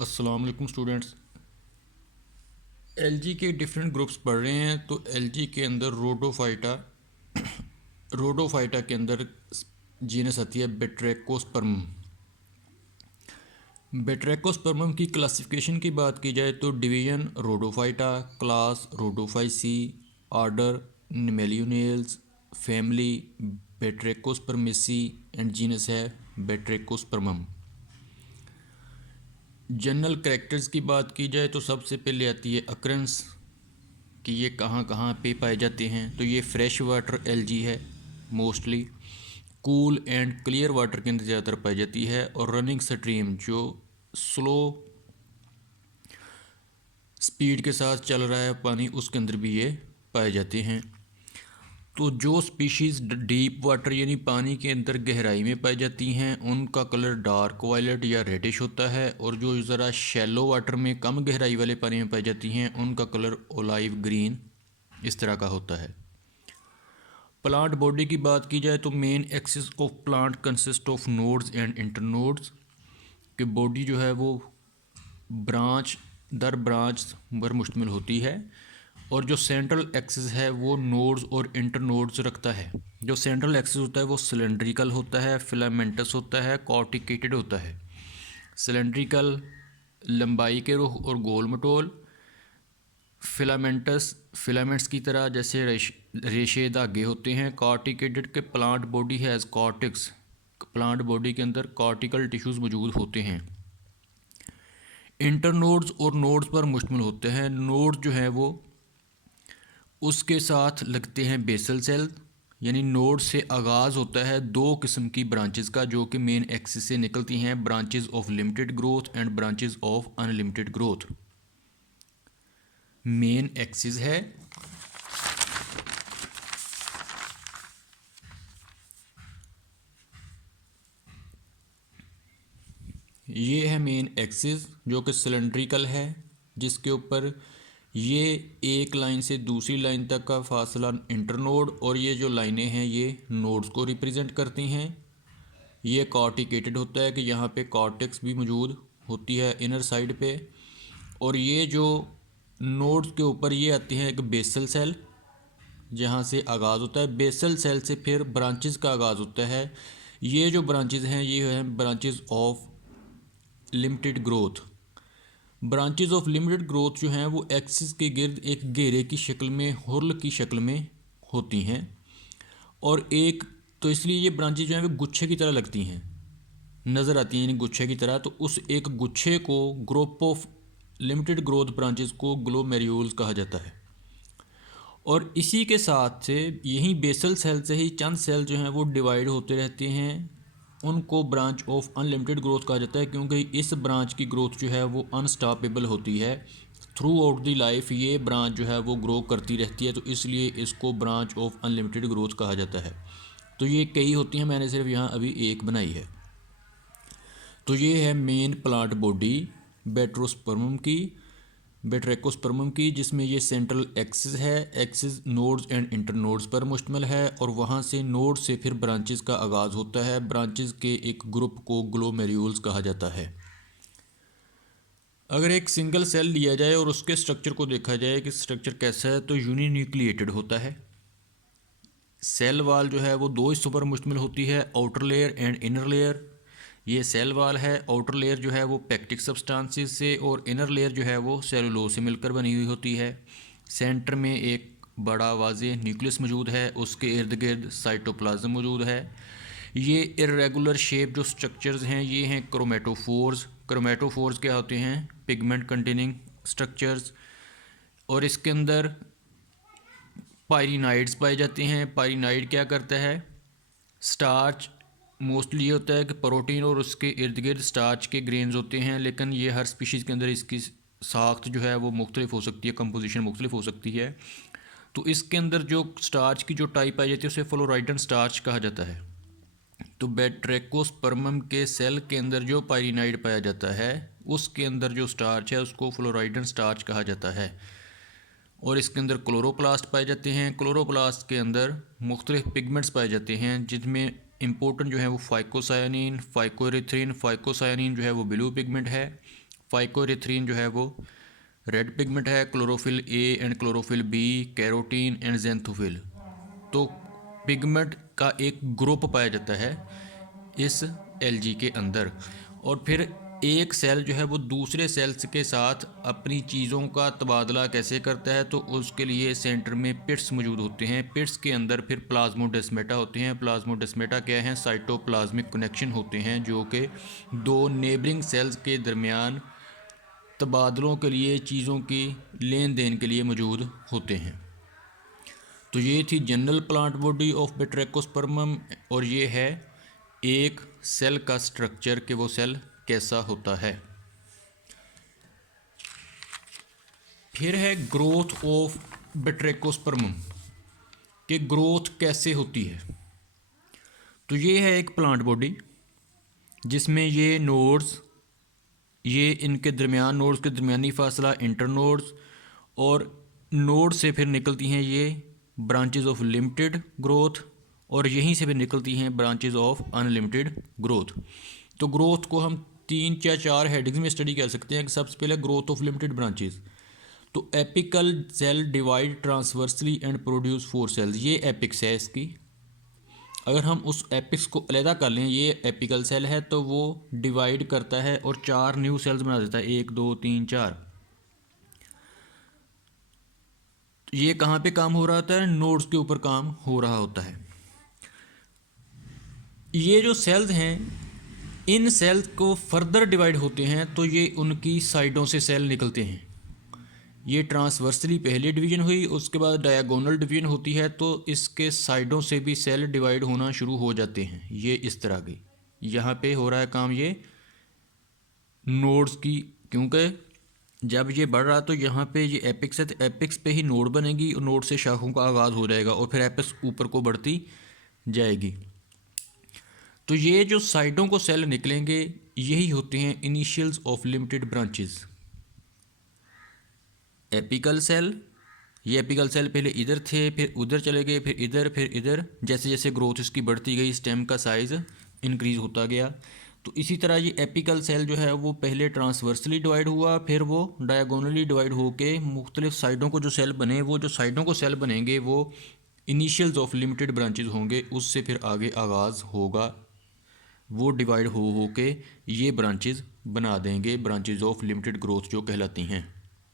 अस्सलाम वालेकुम students. LG के डिफरेंट ग्रुप्स पढ़ रहे हैं। तो एलजी के अंदर रोडोफाइटा के अंदर जीनस आती है बेट्रैकोस्पर्म। बेट्रैकोस्पर्मम की क्लासिफिकेशन की बात की जाए तो division rhodophyta, class rhodophyceae, order nemaliales, family batrachospermaceae and genus है बेट्रैकोस्पर्मम। जनरल कैरेक्टर्स की बात की जाए तो सबसे पहले आती है अकरेंस कि ये कहाँ कहाँ पे पाए जाते हैं। तो ये फ्रेश वाटर एलजी है mostly, cool and clear water के अंदर ज़्यादातर पाई जाती है, और रनिंग स्ट्रीम जो स्लो स्पीड के साथ चल रहा है पानी उसके अंदर भी ये पाए जाते हैं। तो जो स्पीशीज़ डीप वाटर यानी पानी के अंदर गहराई में पाई जाती हैं उनका कलर डार्क वायलेट या रेडिश होता है, और जो ज़रा शैलो वाटर में कम गहराई वाले पानी में पाई जाती हैं उनका कलर ओलाइव ग्रीन इस तरह का होता है। प्लांट बॉडी की बात की जाए तो main axis of plant consist of nodes and internodes कि बॉडी जो है वो ब्रांच दर ब्रांच पर मुश्तमिल होती है, और जो सेंट्रल एक्सिस है वो नोड्स और इंटरनोड्स रखता है। जो सेंट्रल एक्सिस होता है वो सिलेंड्रिकल होता है, फिलामेंटस होता है, कॉर्टिकेटेड होता है। सिलेंड्रिकल लंबाई के रुख और गोल मटोल, फिलामेंट्स की तरह जैसे रेशे धागे होते हैं। कॉर्टिकेटेड के plant body has cortex, plant body के अंदर कॉर्टिकल टिश्यूज़ मौजूद होते हैं। इंटरनोड्स और नोड्स पर मुश्तमिल होते हैं। नोड्स जो है वो उसके साथ लगते हैं बेसल सेल, यानी नोड से आगाज़ होता है दो किस्म की ब्रांचेस का जो कि मेन एक्सिस से निकलती हैं, branches of limited growth and branches of unlimited growth. Main axis है, ये है मेन एक्सिस जो कि सिलेंड्रिकल है, जिसके ऊपर ये एक लाइन से दूसरी लाइन तक का फासला इंटरनोड, और ये जो लाइनें हैं ये नोड्स को रिप्रेजेंट करती हैं। ये कॉर्टिकेटेड होता है कि यहाँ पे कॉर्टेक्स भी मौजूद होती है इनर साइड पे, और ये जो नोड्स के ऊपर ये आती हैं एक बेसल सेल जहाँ से आगाज़ होता है। बेसल सेल से फिर ब्रांचेस का आगाज़ होता है। ये जो ब्रांचेस हैं ये हैं branches of limited growth. Branches of limited growth जो हैं वो एक्सिस के गिर्द एक घेरे की शक्ल में, हुर्ल की शक्ल में होती हैं, और एक तो इसलिए ये ब्रांचेस जो हैं वो गुच्छे की तरह लगती हैं, नज़र आती हैं यानी गुच्छे की तरह। तो उस एक गुच्छे को, group of limited growth branches को ग्लोमेरुल्स कहा जाता है। और इसी के साथ से यही बेसल सेल से ही चंद सेल जो हैं वो डिवाइड होते रहते हैं, उनको ब्रांच ऑफ अनलिमिटेड ग्रोथ कहा जाता है, क्योंकि इस ब्रांच की ग्रोथ जो है वो अनस्टॉपेबल होती है। थ्रू आउट दी लाइफ ये ब्रांच जो है वो ग्रो करती रहती है, तो इसलिए इसको ब्रांच ऑफ अनलिमिटेड ग्रोथ कहा जाता है। तो ये कई होती हैं, मैंने सिर्फ यहाँ अभी एक बनाई है। तो ये है मेन प्लांट बॉडी बेट्रैकोस्पर्मम की, जिसमें ये सेंट्रल एक्सिस है। एक्सिस नोड्स एंड इंटरनोड्स पर मुश्तमिल है, और वहाँ से नोड से फिर ब्रांचेस का आगाज़ होता है। ब्रांचेस के एक ग्रुप को ग्लोमेरुल्स कहा जाता है। अगर एक सिंगल सेल लिया जाए और उसके स्ट्रक्चर को देखा जाए कि स्ट्रक्चर कैसा है, तो यूनिन्यूक्लिएटेड होता है। सेल वाल जो है वो दो हिस्सों पर मुश्तमिल होती है, outer layer and inner layer. ये सेल वाल है। आउटर लेयर जो है वो पैक्टिक सब्सटेंसेस से, और इनर लेयर जो है वो सेलुलोज से मिलकर बनी हुई होती है। सेंटर में एक बड़ा वाज़ेह न्यूक्लियस मौजूद है, उसके इर्द गिर्द साइटोप्लाज्म मौजूद है। ये इरेगुलर शेप जो स्ट्रक्चर्स हैं ये हैं क्रोमेटोफोर्स। क्रोमेटोफोर्स क्या होते हैं? Pigment containing structures. और इसके अंदर पायरिनाइड्स पाए जाते हैं। पायरिनाइड क्या करता है? स्टार्च मोस्टली ये होता है कि प्रोटीन और उसके इर्द गिर्द स्टार्च के ग्रेन्स होते हैं, लेकिन ये हर स्पीशीज़ के अंदर इसकी साख्त जो है वो मुख्तलिफ हो सकती है, कंपोजिशन मुख्तलिफ हो सकती है। तो इसके अंदर जो स्टार्च की जो टाइप पाई जाती है उसे फ्लोराइडन स्टार्च कहा जाता है। तो बेट्रैकोस्पर्मम के सेल के अंदर जो पायरिनाइड पाया जाता है उसके अंदर जो स्टार्च है उसको फ्लोराइडन स्टार्च कहा जाता है। और इसके अंदर क्लोरोप्लास्ट पाए जाते हैं। क्लोरोप्लास्ट के अंदर मुख्तलिफ पिगमेंट्स पाए जाते हैं, जिनमें इंपॉर्टेंट जो है वो फाइकोसायानिन, फाइकोएरिथ्रिन। फाइकोसायानिन जो है वो ब्लू पिगमेंट है। फाइकोरिथ्रीन जो है वो रेड पिगमेंट है, chlorophyll A and chlorophyll B, carotene and xanthophyll. तो पिगमेंट का एक ग्रुप पाया जाता है इस एलगी के अंदर। और फिर एक सेल जो है वो दूसरे सेल्स के साथ अपनी चीज़ों का तबादला कैसे करता है, तो उसके लिए सेंटर में पिट्स मौजूद होते हैं। पिट्स के अंदर फिर प्लाज्मोडेस्मेटा होते हैं। प्लाज्मोडेस्मेटा क्या हैं? साइटोप्लाज्मिक कनेक्शन होते हैं जो कि दो नेबरिंग सेल्स के दरमियान तबादलों के लिए, चीज़ों की लेन देन के लिए मौजूद होते हैं। तो ये थी जनरल प्लांट बॉडी ऑफ बैट्रेकोस्पर्मम, और ये है एक सेल का स्ट्रक्चर कि वो सेल कैसा होता है। फिर है ग्रोथ ऑफ बैट्रेकोस्पर्मम कि ग्रोथ कैसे होती है। तो ये है एक प्लांट बॉडी जिसमें ये नोड्स, ये इनके दरमियान, नोड्स के दरमियानी फासला इंटरनोड्स, और नोड से फिर निकलती हैं ये ब्रांचेस ऑफ लिमिटेड ग्रोथ, और यहीं से भी निकलती हैं ब्रांचेस ऑफ अनलिमिटेड ग्रोथ। तो ग्रोथ को हम 3 या 4 हेडिंग्स में स्टडी कर सकते हैं। सबसे पहले ग्रोथ ऑफ लिमिटेड ब्रांचेस। तो apical cell divide transversely and produce 4 cells, ये एपिक्स है इसकी। अगर हम उस एपिक्स को अलहदा कर लें, ये एपिकल सेल है, तो वो डिवाइड करता है और 4 न्यू सेल्स बना देता है, 1 2 3 4। ये कहाँ पे काम हो रहा होता है? नोड्स के ऊपर काम हो रहा होता है। ये जो सेल्स हैं, इन सेल्स को फर्दर डिवाइड होते हैं तो ये उनकी साइडों से सेल निकलते हैं। ये ट्रांसवर्सली पहले डिवीजन हुई, उसके बाद डायगोनल डिवीजन होती है, तो इसके साइडों से भी सेल डिवाइड होना शुरू हो जाते हैं। ये इस तरह की यहाँ पे हो रहा है काम ये नोड्स की, क्योंकि जब ये बढ़ रहा तो यहाँ पे ये एपिक्स है, तो एपिक्स पे ही नोड बनेगी और नोड से शाखों का आगाज़ हो जाएगा और फिर एपिक्स ऊपर को बढ़ती जाएगी। तो ये जो साइडों को सेल निकलेंगे यही होते हैं initials of limited branches. Apical cell, ये एपिकल सेल पहले इधर थे, फिर उधर चले गए, फिर इधर, फिर इधर। जैसे जैसे ग्रोथ इसकी बढ़ती गई, स्टेम का साइज़ इंक्रीज़ होता गया। तो इसी तरह ये एपिकल सेल जो है वो पहले ट्रांसवर्सली डिवाइड हुआ, फिर वो डायगोनली डिवाइड होके मुख्तलिफ साइडों को जो सेल बने, वो जो साइडों को सेल बनेंगे वो इनिशियल्स ऑफ लिमिटेड ब्रांचेस होंगे। उससे फिर आगे आगाज़ होगा, वो डिवाइड हो के ये ब्रांचेस बना देंगे, ब्रांचेस ऑफ लिमिटेड ग्रोथ जो कहलाती हैं।